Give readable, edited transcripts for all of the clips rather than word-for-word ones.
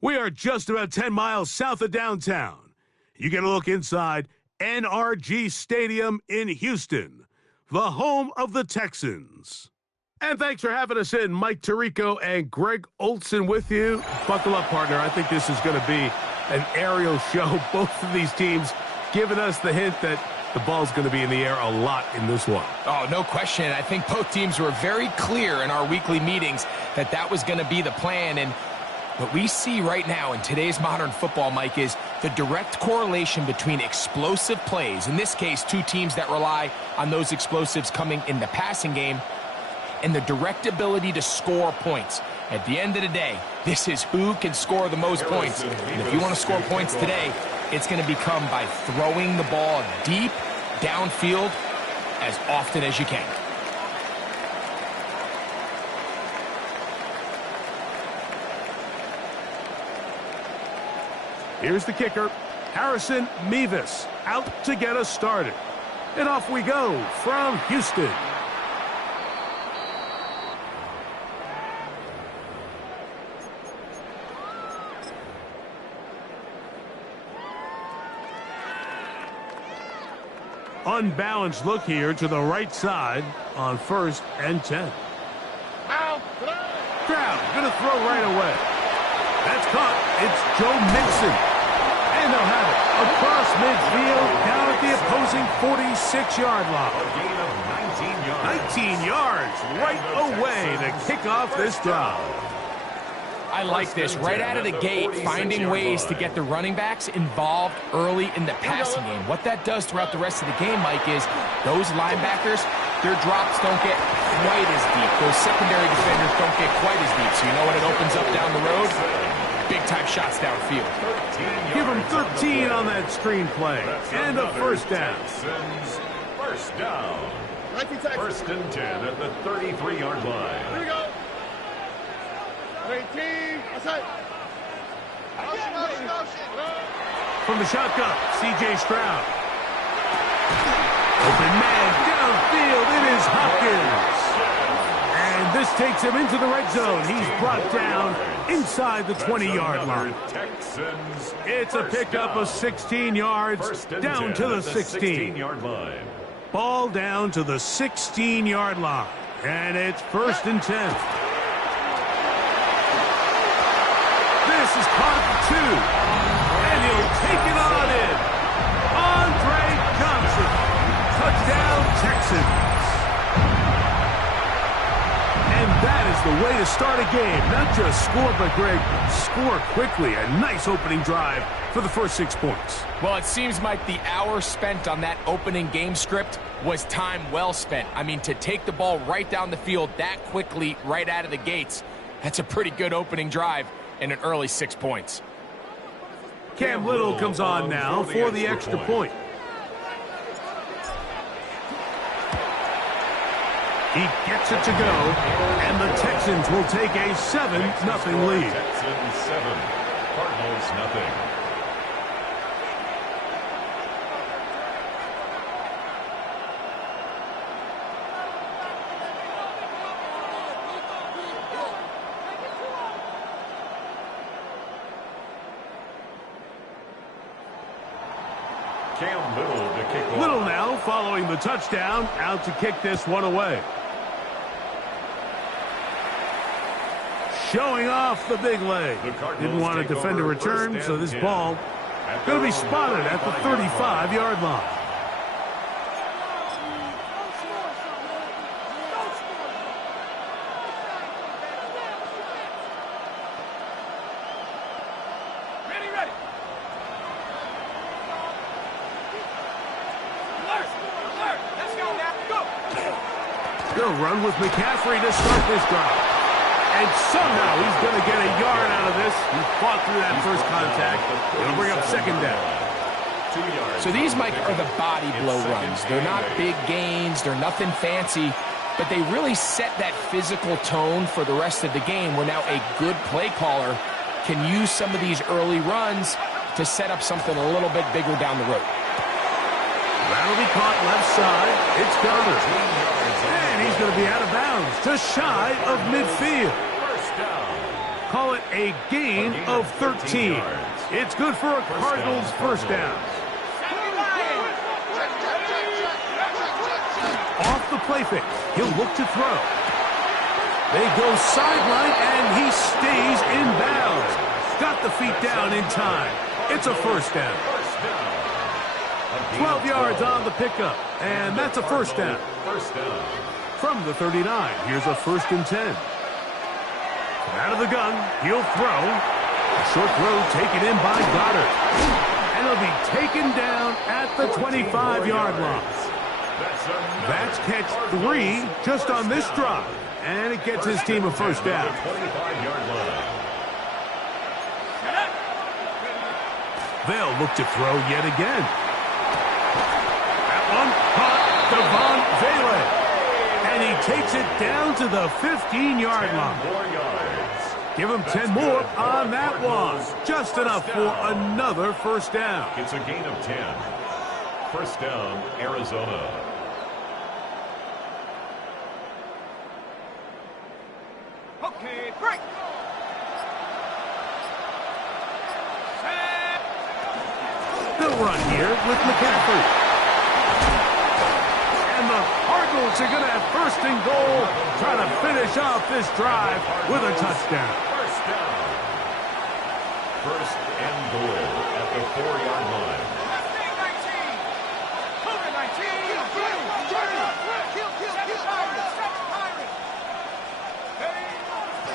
We are just about 10 miles south of downtown. You get a look inside NRG Stadium in Houston, the home of the Texans. And thanks for having us in. Mike Tirico and Greg Olson with you. Buckle up, partner. I think this is going to be an aerial show. Both of these teams giving us the hint that the ball's going to be in the air a lot in this one. Oh, no question. I think both teams were very clear in our weekly meetings that that was going to be the plan. And what we see right now in today's modern football, Mike, is the direct correlation between explosive plays, in this case, two teams that rely on those explosives coming in the passing game, and the direct ability to score points. At the end of the day, this is who can score the most points. And if you want to score points today, it's going to become by throwing the ball deep downfield as often as you can. Here's the kicker, Harrison Mevis, out to get us started. And off we go from Houston. Unbalanced look here to the right side on 1st and 10. Crowd gonna throw right away. That's caught. It's Joe Mixon. And they'll have it across midfield down at the opposing 46-yard line. 19 yards right away to kick off this drive. I like this. Right out of the gate, finding ways to get the running backs involved early in the passing game. What that does throughout the rest of the game, Mike, is those linebackers, their drops don't get quite as deep. Those secondary defenders don't get quite as deep. So you know when it opens up down the road? Big-time shots downfield. Give them 13 on that screenplay. And a first down. First down. 1st and 10 at the 33-yard line. Here we go. 18. Outside. From the shotgun, C.J. Stroud. Open man downfield. It is Hopkins. And this takes him into the red zone. He's brought down inside the 20-yard line. It's a pickup of 16 yards down to the 16. Ball down to the 16-yard line. And it's 1st and 10. This is caught at 2. And he'll take it on in. Andre Johnson. Touchdown, Texans. And that is the way to start a game. Not just score, but, Greg, score quickly. A nice opening drive for the first 6 points. Well, it seems like the hour spent on that opening game script was time well spent. I mean, to take the ball right down the field that quickly right out of the gates, that's a pretty good opening drive and an early 6 points. Cam Little comes on now for the extra point. He gets it to go, and the Texans will take a 7-0 lead. Texans 7, Cardinals nothing. Cam Little to kick off. Little now following the touchdown, out to kick this one away. Showing off the big leg. Didn't want to defend a return, so this ball going to be spotted at the 35-yard line. They'll run with McCaffrey to start this drive. And somehow he's going to get a yard out of this. He fought through that first contact. It'll bring up 2nd down. So these, Mike, are the body blow runs. They're not big gains. They're nothing fancy. But they really set that physical tone for the rest of the game where now a good play caller can use some of these early runs to set up something a little bit bigger down the road. That'll be caught left side. It's covered. And he's going to be out of bounds, just shy of midfield. Call it a gain of 13. It's good for a Cardinals first down. Off the play fake. He'll look to throw. They go sideline, and he stays in bounds. Got the feet down in time. It's a first down. 12 yards on the pickup, and that's a first down. From the 39, here's a 1st and 10. Out of the gun, he'll throw. A short throw taken in by Goddard. And he'll be taken down at the 25-yard line. That's catch 3 just on this drive. And it gets his team a first down. They'll look to throw yet again. That one caught Devon Vele. And he takes it down to the 15-yard line. Give him 10 more on that one. Just enough for another first down. It's a gain of 10. First down, Arizona. Okay, break. They'll run here with McCaffrey. And the Cardinals are going to have 1st and goal, trying to finish off this drive with a touchdown. First down. 1st and goal at the 4-yard line.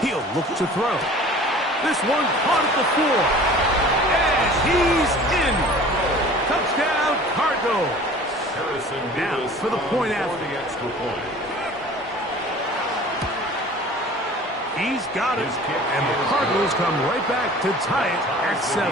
He'll look to throw. This one caught at the 4. And he's in. Touchdown, Cardinals. Now for the point after. The extra point. He's got it. And the Cardinals come right back to tie it at 7.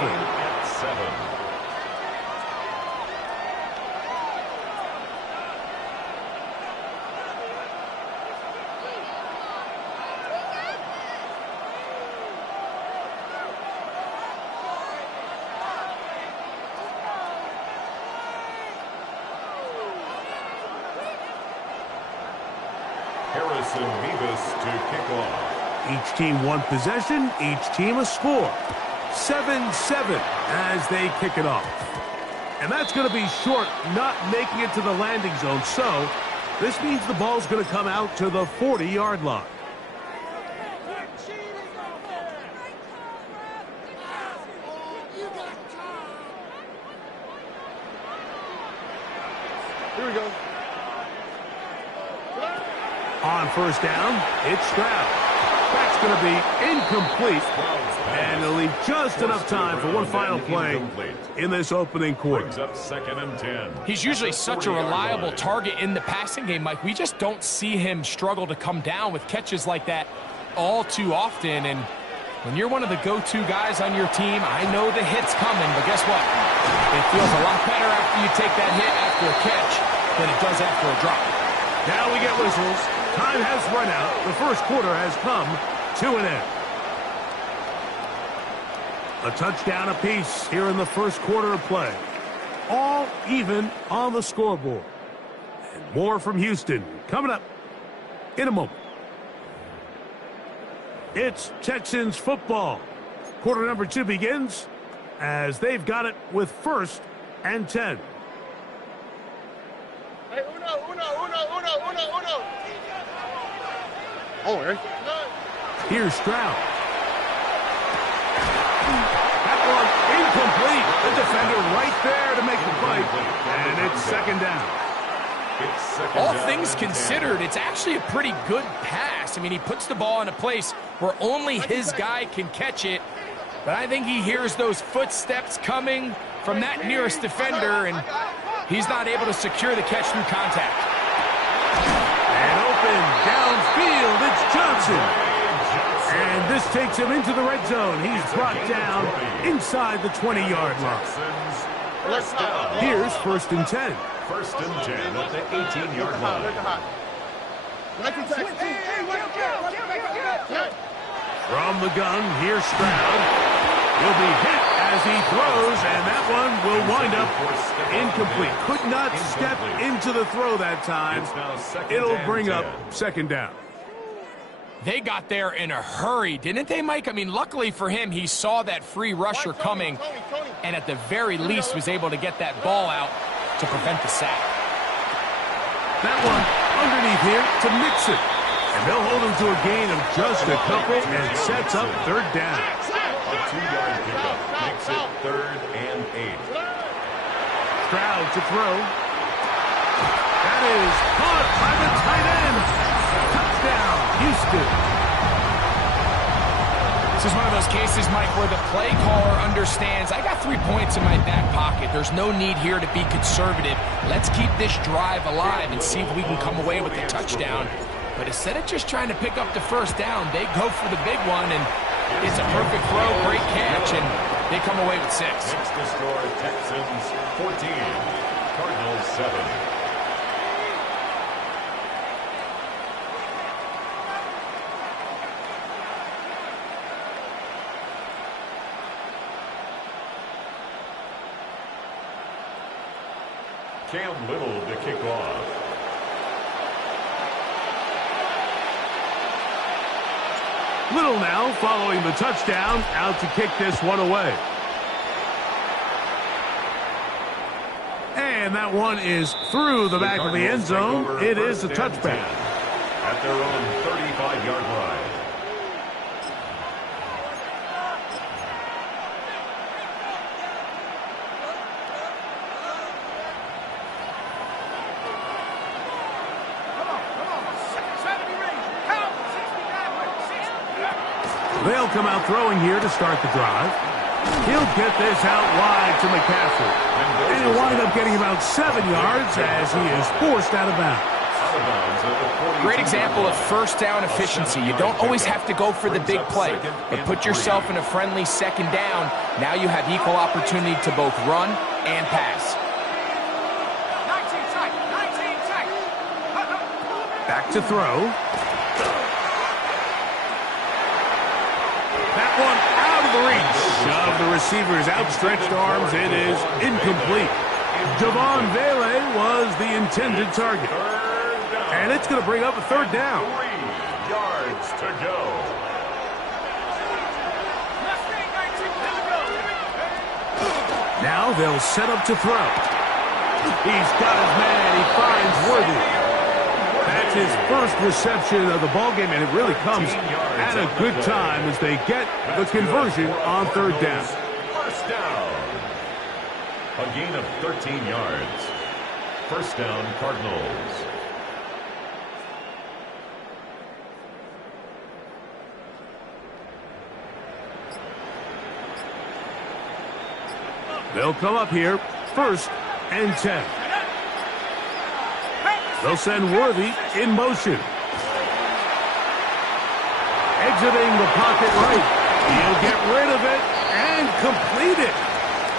Harrison Beavis to kick off. Each team one possession, each team a score. 7-7 as they kick it off. And that's going to be short, not making it to the landing zone. So this means the ball's going to come out to the 40-yard line. Here we go. On first down, it's Stroud. That's going to be incomplete. And it'll leave just enough time for one final play in this opening quarter. Brings up 2nd and 10. He's usually such a reliable target in the passing game, Mike. We just don't see him struggle to come down with catches like that all too often. And when you're one of the go-to guys on your team, I know the hit's coming, but guess what? It feels a lot better after you take that hit after a catch than it does after a drop. Now we get whistles. Time has run out. The first quarter has come to an end. A touchdown apiece here in the first quarter of play. All even on the scoreboard. And more from Houston coming up in a moment. It's Texans football. Quarter number 2 begins as they've got it with 1st and 10. Hey, uno. Oh, right. Here's Stroud. That one incomplete. The defender right there to make the play. And it's 2nd down. All things considered, it's actually a pretty good pass. I mean, he puts the ball in a place where only his guy can catch it. But I think he hears those footsteps coming from that nearest defender, and he's not able to secure the catch through contact. And open downfield, it's Johnson. And this takes him into the red zone. He's brought down inside the 20-yard line. Here's 1st and 10. 1st and 10 at the 18-yard line. From the gun, here's Stroud. He'll be hit as he throws, and that one will wind up incomplete. Could not step into the throw that time. It'll bring up 2nd down. They got there in a hurry, didn't they, Mike? I mean, luckily for him, he saw that free rusher coming and at the very least was able to get that ball out to prevent the sack. That one underneath here to mix it. And they'll hold him to a gain of just a couple and sets up third down. A 2-yard pickup makes it 3rd and 8. Stroud to throw. That is caught by the tight end. Touchdown, Houston. This is one of those cases, Mike, where the play caller understands, I got 3 points in my back pocket. There's no need here to be conservative. Let's keep this drive alive and see if we can come away with a touchdown. But instead of just trying to pick up the first down, they go for the big one, and it's a perfect throw, great catch, and they come away with 6. Next to score, Texans 14, Cardinals 7. Cam Little to kick off. Little now following the touchdown, out to kick this one away. And that one is through the back of the end zone. It is a touchback. At their own 35-yard line. They'll come out throwing here to start the drive. He'll get this out wide to McCaffrey. And he'll wind up getting about 7 yards as he is forced out of bounds. Great example of first down efficiency. You don't always have to go for the big play, but put yourself in a friendly second down. Now you have equal opportunity to both run and pass. Back to throw. That one out of the reach of the receiver's outstretched arms. It is incomplete. Javon Vele was the intended target. And it's going to bring up a third down. 3 yards to go. Now they'll set up to throw. He's got his man. He finds Worthy. That's his first reception of the ballgame, and it really comes at a good time as they get the conversion on third down. First down. A gain of 13 yards. First down, Cardinals. They'll come up here, 1st and 10. They'll send Worthy in motion. Exiting the pocket right. He'll get rid of it and complete it.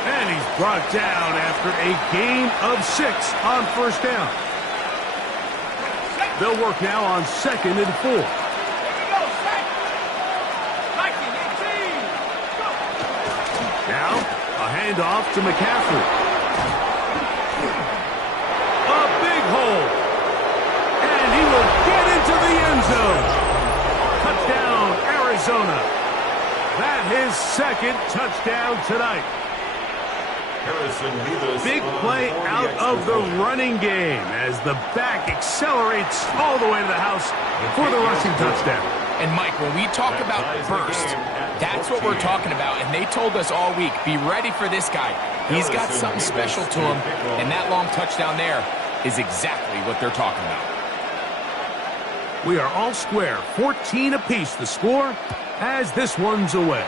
And he's brought down after a gain of 6 on first down. They'll work now on 2nd and 4. Now, a handoff to McCaffrey. A big hole. And he will get into the end zone. Touchdown, Arizona. That his 2nd touchdown tonight. Big play out of the running game as the back accelerates all the way to the house for the rushing touchdown. And Mike, when we talk about burst, that's what we're talking about. And they told us all week, be ready for this guy. He's got something special to him. And that long touchdown there is exactly what they're talking about. We are all square, 14 apiece the score as this one's away.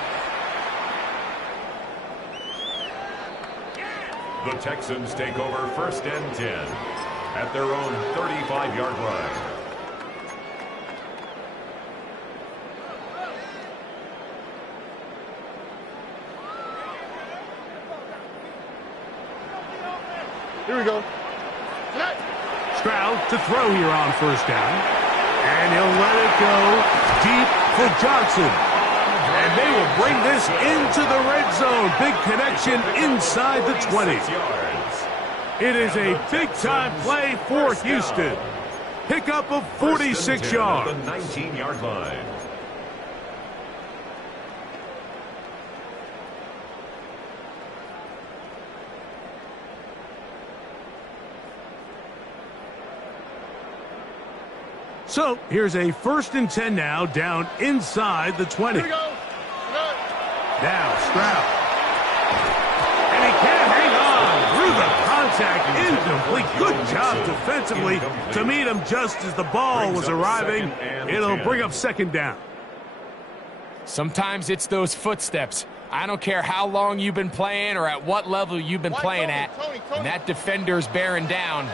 The Texans take over 1st and 10 at their own 35-yard line. Here we go. Stroud to throw here on first down. And he'll let it go deep for Johnson. And they will bring this into the red zone. Big connection inside the 20. It is a big-time play for Houston. Pickup of 46 yards. At the 19-yard line. So here's a 1st and 10 now, down inside the 20. Here we go. Now Stroud. And he can't hang on through the contact. Incomplete. Good job defensively to meet him just as the ball was arriving. It'll bring up 2nd down. Sometimes it's those footsteps. I don't care how long you've been playing or at what level you've been playing at. And that defender's bearing down.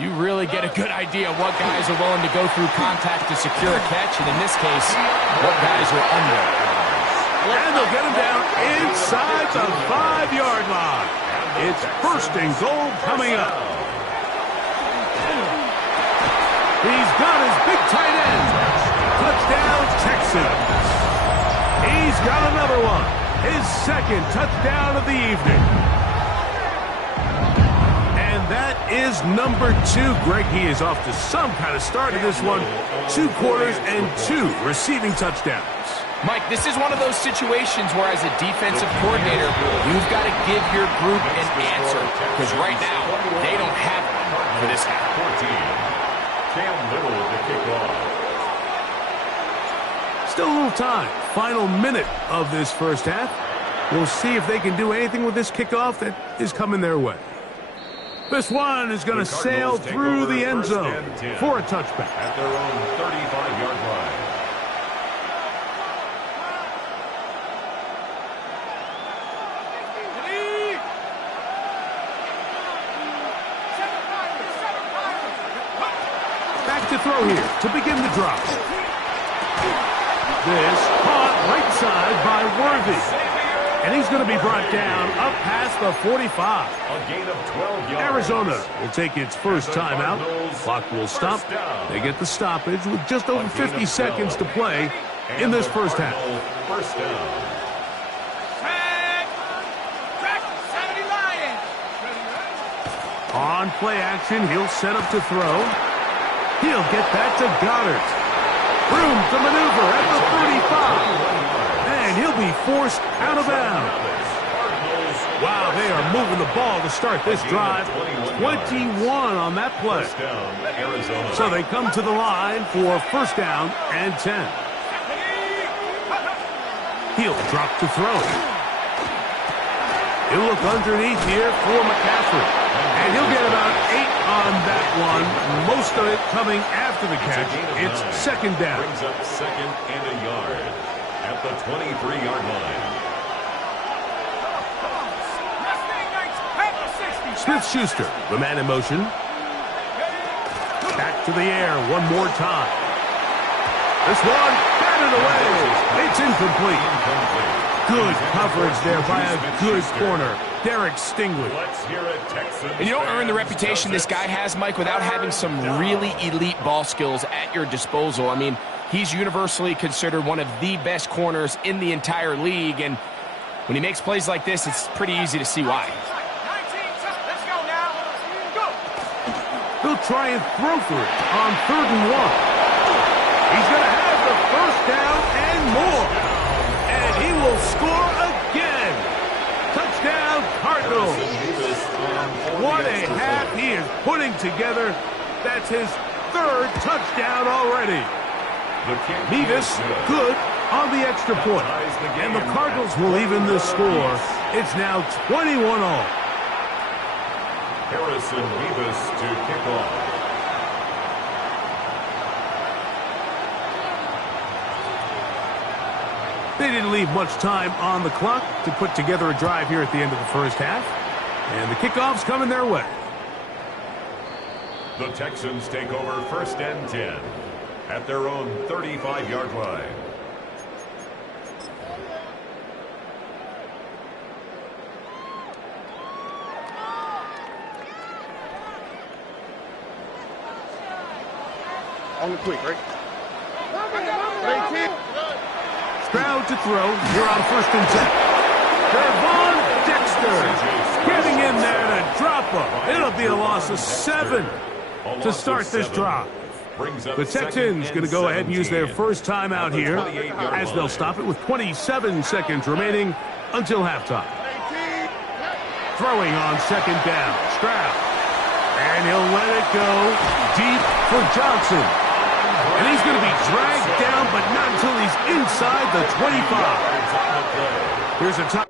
You really get a good idea of what guys are willing to go through contact to secure a catch, and in this case, what guys are under. And they'll get him down inside the 5-yard line. It's 1st and goal coming up. He's got his big tight end. Touchdown, Texans. He's got another one. His 2nd touchdown of the evening. And that is number 2. Greg, he is off to some kind of start in this one. 2 quarters and 2 receiving touchdowns. Mike, this is one of those situations where as a defensive coordinator, you've got to give your group an answer. Because right now, they don't have one for this guy. 14. Cam Little to kick off. Still a little time. Final minute of this 1st half. We'll see if they can do anything with this kickoff that is coming their way. This one is going to sail through the end zone for a touchback. At their own 35-yard line. Back to throw here to begin the drive. This caught right side by Worthy. And he's going to be brought down up past the 45. A gain of 12 yards. Arizona will take its first timeout. Clock will stop. They get the stoppage with just over 50 seconds to play in this 1st half. 1st down. On play action, he'll set up to throw. He'll get that to Goddard. Room to maneuver at the 35. And he'll be forced out of bounds. Wow, they are moving the ball to start this drive. 21 on that play. So they come to the line for 1st down and 10. He'll drop to throw. He'll look underneath here for McCaffrey. And he'll get about 8 on that one. Most of it coming after the catch. It's 2nd down. Brings up 2nd and a yard at the 23-yard line. Smith-Schuster, the man in motion. Back to the air one more time. This one, batted away. It's incomplete. Good coverage there by a good corner, Derek Stingley. Let's hear it, Texans. And you don't earn the reputation this guy has, Mike, without having some really elite ball skills at your disposal. I mean, he's universally considered one of the best corners in the entire league, and when he makes plays like this, it's pretty easy to see why. He'll try and throw for it on 3rd and 1. He's going to have the 1st down and more. And he will score again. Touchdown, Cardinals. What a half he is putting together. That's his 3rd touchdown already. Mevis good on the extra point. And the Cardinals will even the score. It's now 21-all. Harrison Mevis to kick off. They didn't leave much time on the clock to put together a drive here at the end of the 1st half. And the kickoff's coming their way. The Texans take over 1st and 10 at their own 35-yard line. On the quick, right? Stroud to throw. You're on 1st and 10. Devon Dexter getting in there to drop him. It'll be a loss of 7 to start this drive. The Texans going to go ahead and use their first timeout here as they'll stop it with 27 seconds remaining until halftime. Throwing on second down, Stroud. And he'll let it go deep for Johnson. And he's going to be dragged down, but not until he's inside the 25. Here's a top.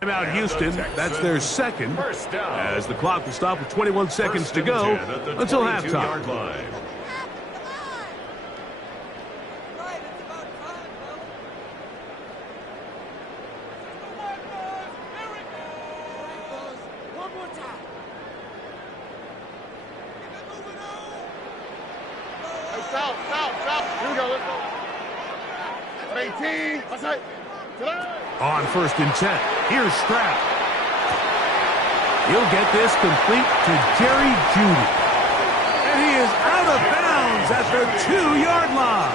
Timeout Houston, that's their second, as the clock will stop with 21 seconds to go until halftime. Stop. Here we go. Let's go. 18. That's it. On 1st and 10, here's Stroud. He'll get this complete to Jerry Jeudy. And he is out of bounds at the 2-yard line.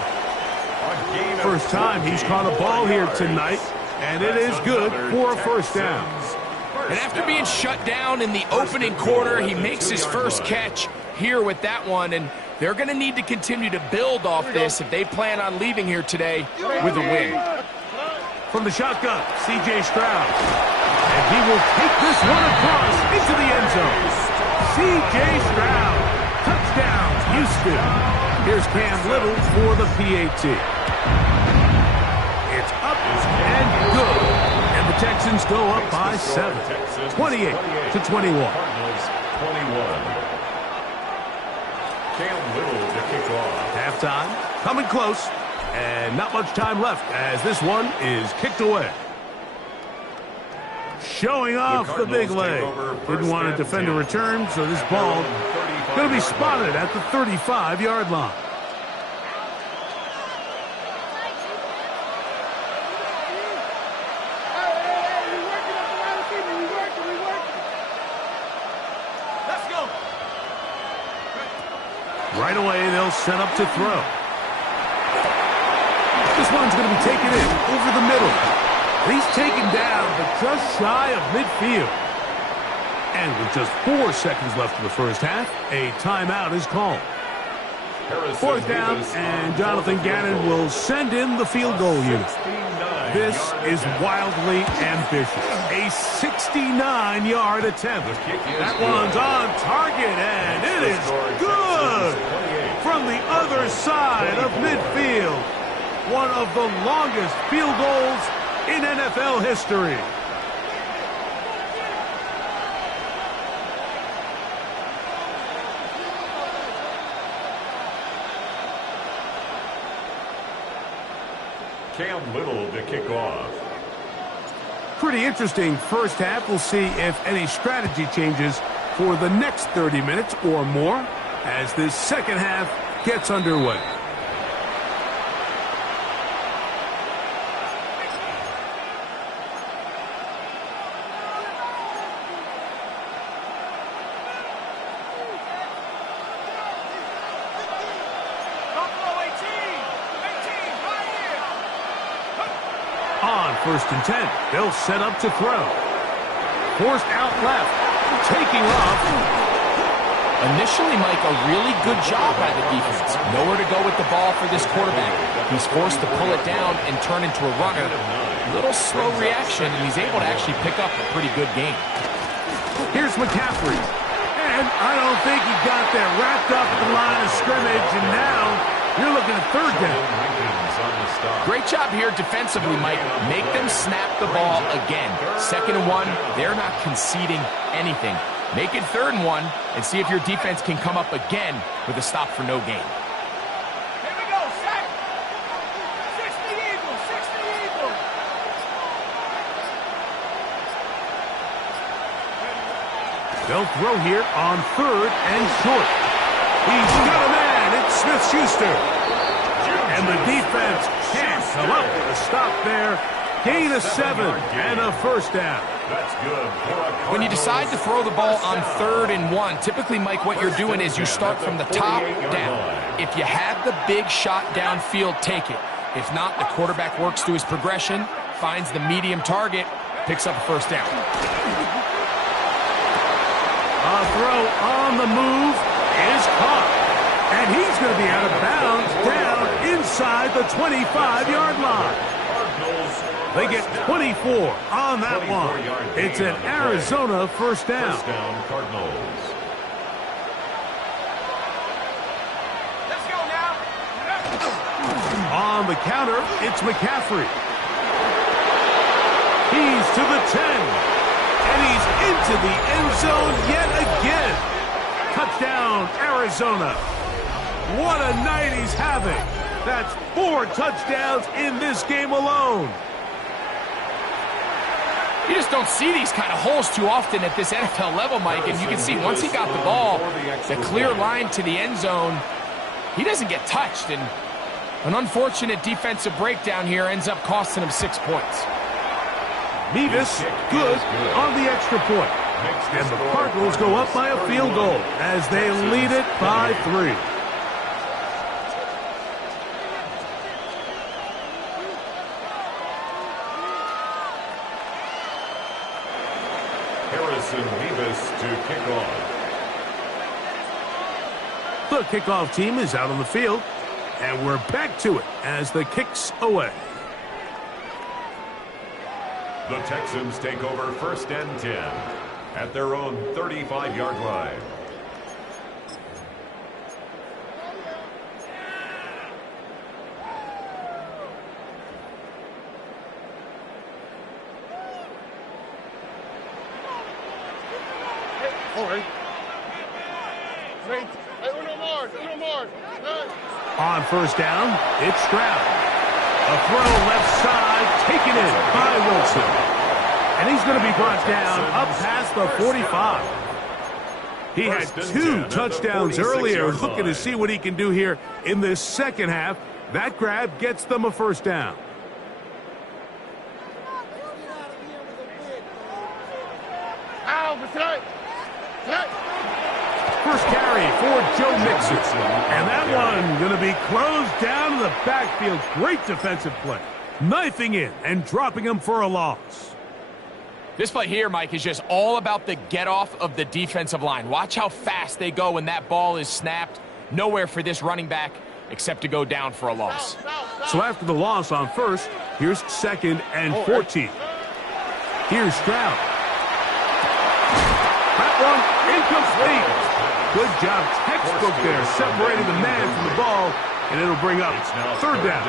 First time he's caught a ball here tonight, and it is good for a first down. And after being shut down in the opening quarter, he makes his first catch here with that one, and they're going to need to continue to build off this if they plan on leaving here today with a win. From the shotgun, C.J. Stroud. And he will take this one across into the end zone. C.J. Stroud. Touchdown, Houston. Here's Cam Little for the PAT. It's up and good. And the Texans go up by 7. 28-21. Cam Little to kick off. Halftime, coming close. And not much time left as this one is kicked away. Showing off the big leg. Didn't want to defend a return, so this ball going to be spotted at the 35-yard line. Let's go. Right away, they'll set up to throw. This one's going to be taken in over the middle. And he's taken down, but just shy of midfield. And with just 4 seconds left in the first half, a timeout is called. Fourth down, and Jonathan Gannon will send in the field goal unit. This is wildly ambitious. A 69-yard attempt. That one's on target, and it is good from the other side of midfield. One of the longest field goals in NFL history. Cam Little to kick off. Pretty interesting first half. We'll see if any strategy changes for the next 30 minutes or more as this second half gets underway. On 1st and 10, they'll set up to throw. Forced out left, taking off. Initially, Mike, a really good job by the defense. Nowhere to go with the ball for this quarterback. He's forced to pull it down and turn into a runner. Little slow reaction, and he's able to actually pick up a pretty good game. Here's McCaffrey. And I don't think he got there. Wrapped up at the line of scrimmage, and now you're looking at third down. Great job here defensively, Mike. Make them snap the ball again. 2nd and 1, they're not conceding anything. Make it 3rd and 1 and see if your defense can come up again with a stop for no gain. Here we go, set. 60 Eagles, 60 Eagles. They'll throw here on 3rd and short. He's got a man. It's Smith-Schuster. And the defense can't come up with a stop there Gain of 7 and a first down. That's good. When you decide to throw the ball on 3rd and 1, typically, Mike, what you're doing is you start from the top down. If you have the big shot downfield, take it. If not, the quarterback works through his progression, finds the medium target, picks up a first down. A throw on the move is caught. And he's going to be out of bounds down inside the 25-yard line. They get 24 on that one. It's an Arizona first down. First down, Cardinals. Let's go now. On the counter, it's McCaffrey. He's to the 10. And he's into the end zone yet again. Touchdown, Arizona. What a night he's having. That's 4 touchdowns in this game alone. You just don't see these kind of holes too often at this NFL level, Mike. And you can see once he got the ball, the clear line to the end zone, he doesn't get touched. And an unfortunate defensive breakdown here ends up costing him 6 points. Mevis good on the extra point. And the Cardinals go up by a field goal as they lead it by 3. To kick off. The kickoff team is out on the field, and we're back to it as the kick's away. The Texans take over 1st and 10 at their own 35-yard line. On first down, it's Stroud. A throw left side, taken in by Wilson. And he's going to be brought down up past the 45. He had 2 touchdowns earlier, looking to see what he can do here in this second half. That grab gets them a first down. First carry for Joe Mixon. And that one going to be closed down to the backfield. Great defensive play. Knifing in and dropping him for a loss. This play here, Mike, is just all about the get-off of the defensive line. Watch how fast they go when that ball is snapped. Nowhere for this running back except to go down for a loss. So after the loss on first, here's 2nd and 14. Here's Stroud. That one incomplete. Good job, textbook there, separating the man from the ball, and it'll bring up 3rd down.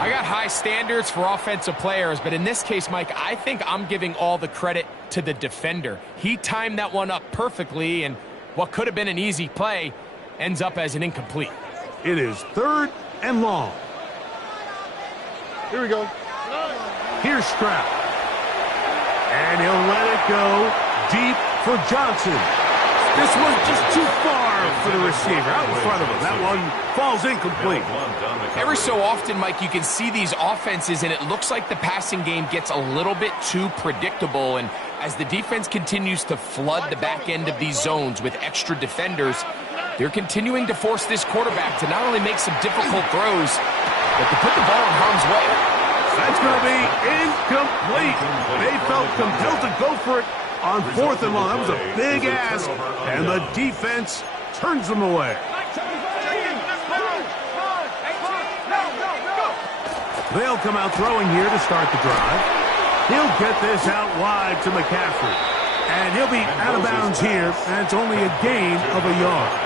I got high standards for offensive players, but in this case, Mike, I think I'm giving all the credit to the defender. He timed that one up perfectly, and what could have been an easy play ends up as an incomplete. It is 3rd and long. Here we go. Here's Stroud. And he'll let it go deep for Johnson. This was just too far for the receiver out in front of him. That one falls incomplete. Every so often, Mike, you can see these offenses, and it looks like the passing game gets a little bit too predictable. And as the defense continues to flood the back end of these zones with extra defenders, they're continuing to force this quarterback to not only make some difficult throws, but to put the ball in harm's way. That's going to be incomplete. They felt compelled to go for it on 4th and long. That was a big ask, and the defense turns them away. They'll come out throwing here to start the drive. He'll get this out wide to McCaffrey, and he'll be out of bounds here, and it's only a gain of a yard.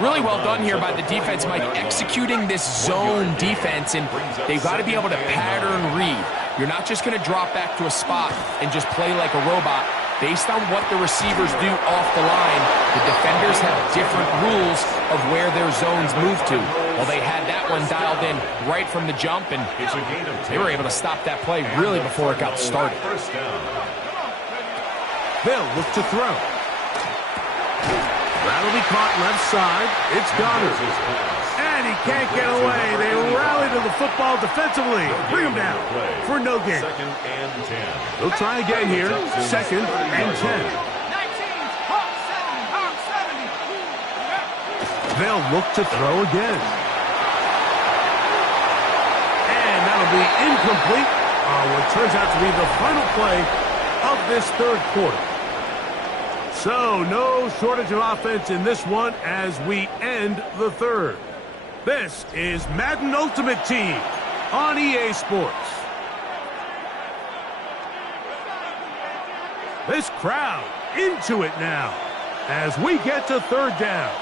Really well done here by the defense, Mike, executing this zone defense, and they've got to be able to pattern read. You're not just going to drop back to a spot and just play like a robot. Based on what the receivers do off the line, the defenders have different rules of where their zones move to. Well, they had that one dialed in right from the jump, and they were able to stop that play really before it got started. They'll look to throw. That'll be caught left side. It's Goddard. And And he can't get away. They rally to the football defensively. Bring him down for no gain. Second and 10. They'll try again here. Second and 10. They'll look to throw again. And that'll be incomplete on what turns out to be the final play of this third quarter. So, no shortage of offense in this one as we end the third. This is Madden Ultimate Team on EA Sports. This crowd into it now as we get to third down.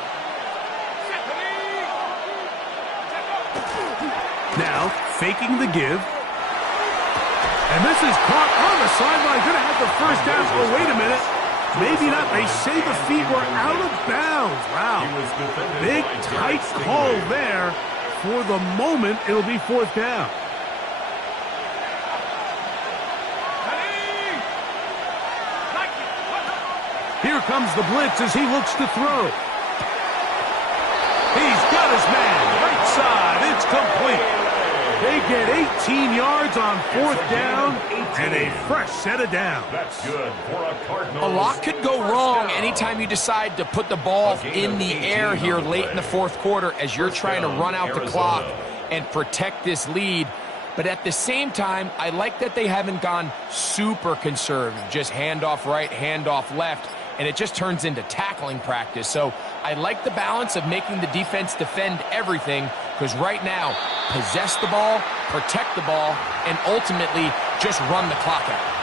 Now, faking the give. And this is caught on the sideline. Going to have the first down. Oh, wait a minute. Maybe not. They say the feet were out of bounds. Wow. Big, tight call there. For the moment, it'll be fourth down. Here comes the blitz as he looks to throw. He's got his man. Right side. It's complete. They get 18 yards on fourth down and a fresh set of downs. That's good for a Cardinals. A lot could go wrong anytime you decide to put the ball in the air here late in the fourth quarter as you're trying to run out the clock and protect this lead. But at the same time, I like that they haven't gone super conservative, just handoff right, handoff left, and it just turns into tackling practice. So I like the balance of making the defense defend everything, because right now, possess the ball, protect the ball, and ultimately just run the clock out.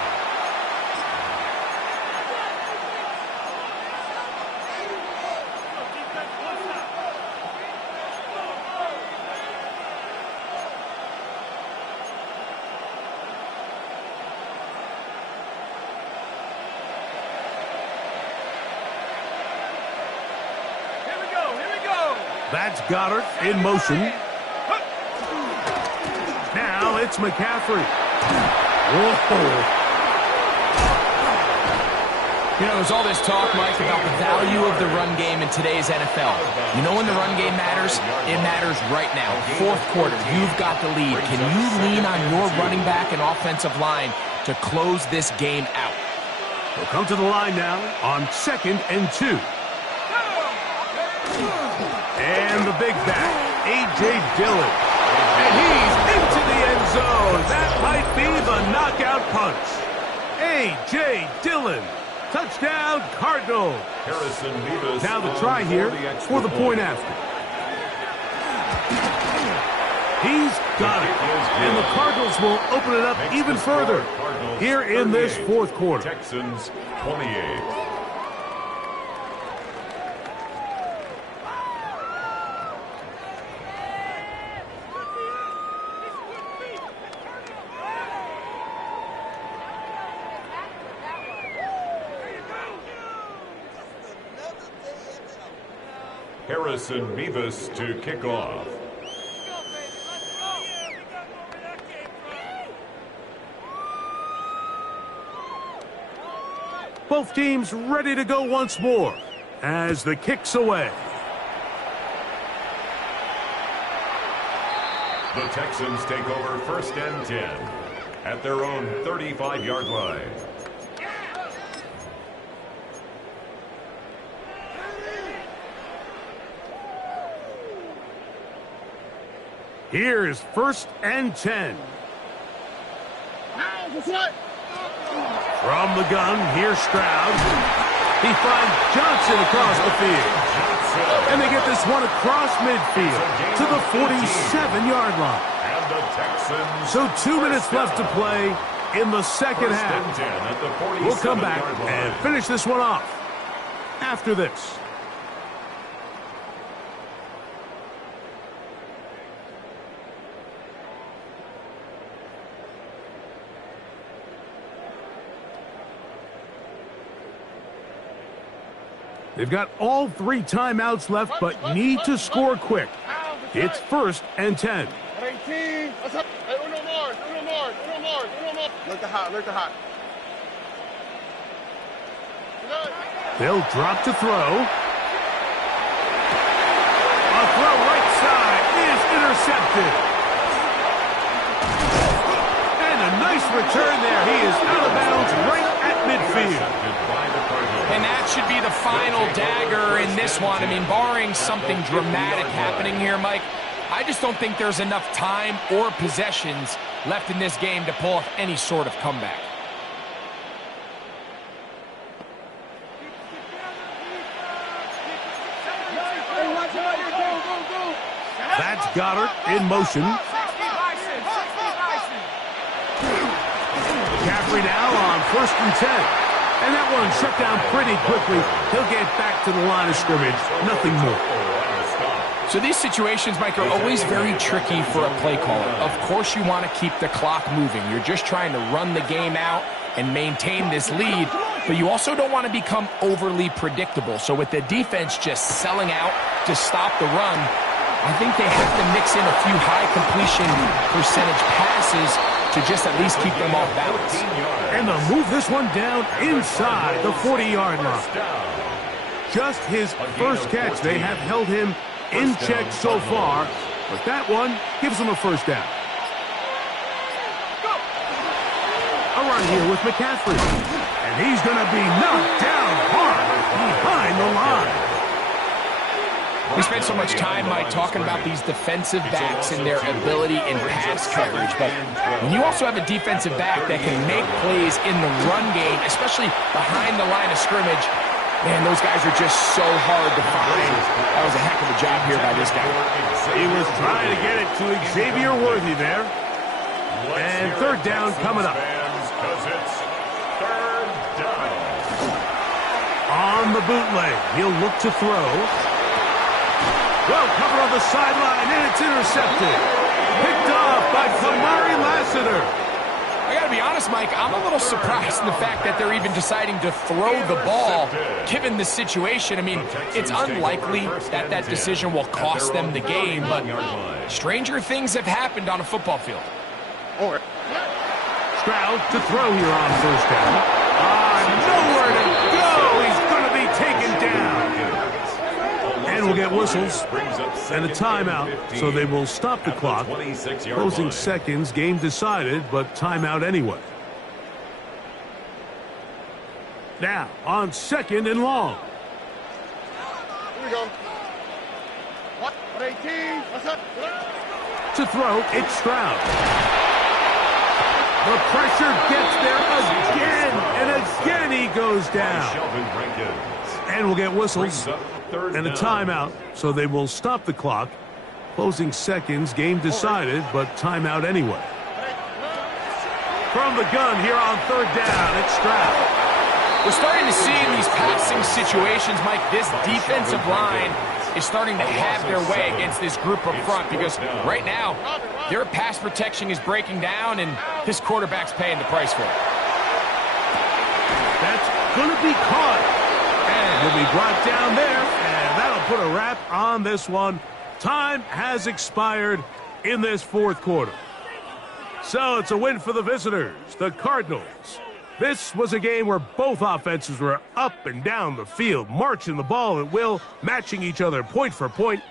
That's Goddard in motion. Now it's McCaffrey. Whoa. You know, there's all this talk, Mike, about the value of the run game in today's NFL. You know when the run game matters? It matters right now. Fourth quarter, you've got the lead. Can you lean on your running back and offensive line to close this game out? We'll come to the line now on second and 2. And the big back, A.J. Dillon. And he's into the end zone. That might be the knockout punch. A.J. Dillon. Touchdown, Cardinals. Now the try here for the point after. He's got it. And the Cardinals will open it up even further here in this fourth quarter. Texans 28. Harrison Beavis to kick off. Both teams ready to go once more as the kick's away. The Texans take over first and 10 at their own 35-yard line. Here's first and 10. From the gun, here's Stroud. He finds Johnson across the field. And they get this one across midfield to the 47-yard line. So 2 minutes left to play in the second half. We'll come back and finish this one off after this. They've got all 3 timeouts left, but need to score quick. It's first and 10. 18. Look hot, look hot. They'll drop to throw. A throw right side. return there. He is out of bounds right at midfield. And that should be the final dagger in this one. I mean, barring something dramatic happening here, Mike, I just don't think there's enough time or possessions left in this game to pull off any sort of comeback. That's Goddard in motion. McCaffrey now on 1st and 10. And that one shut down pretty quickly. He'll get back to the line of scrimmage. Nothing more. So these situations, Mike, are always very tricky for a play caller. Of course you want to keep the clock moving. You're just trying to run the game out and maintain this lead, but you also don't want to become overly predictable. So with the defense just selling out to stop the run, I think they have to mix in a few high completion percentage passes to just at least keep them off balance. And they'll move this one down inside the 40-yard line. Just his first catch. They have held him in check so far, but that one gives him a first down. A run here with McCaffrey. And he's going to be knocked down hard behind the line. We spent so much time, Mike, talking about these defensive backs and their ability in pass coverage, but when you also have a defensive back that can make plays in the run game, especially behind the line of scrimmage, man, those guys are just so hard to find. That was a heck of a job here by this guy. He was trying to get it to Xavier Worthy there. And 3rd down coming up. On the bootleg, he'll look to throw. Well covered on the sideline, and it's intercepted. Picked off by Kamari Lassiter. I got to be honest, Mike, I'm a little surprised in the fact that they're even deciding to throw the ball, given the situation. I mean, it's unlikely that that decision will cost them the game, but stranger things have happened on a football field. Stroud to throw here on 1st down. Nowhere to go. He's going to be taken down. And we'll get whistles and a timeout, so they will stop the clock. Closing seconds, game decided, but timeout anyway. Now, on 2nd and long. Here we go. What? 18. What's up? To throw, it's Stroud. The pressure gets there again, and again he goes down. And we'll get whistles and a timeout, so they will stop the clock. Closing seconds, game decided, but timeout anyway. From the gun here on 3rd down, it's Stroud. We're starting to see in these passing situations, Mike, this defensive line is starting to have their way against this group up front, because right now their pass protection is breaking down, and this quarterback's paying the price for it. That's going to be caught. And he'll be brought down there, and that'll put a wrap on this one. Time has expired in this 4th quarter. So it's a win for the visitors, the Cardinals. This was a game where both offenses were up and down the field, marching the ball at will, matching each other point for point.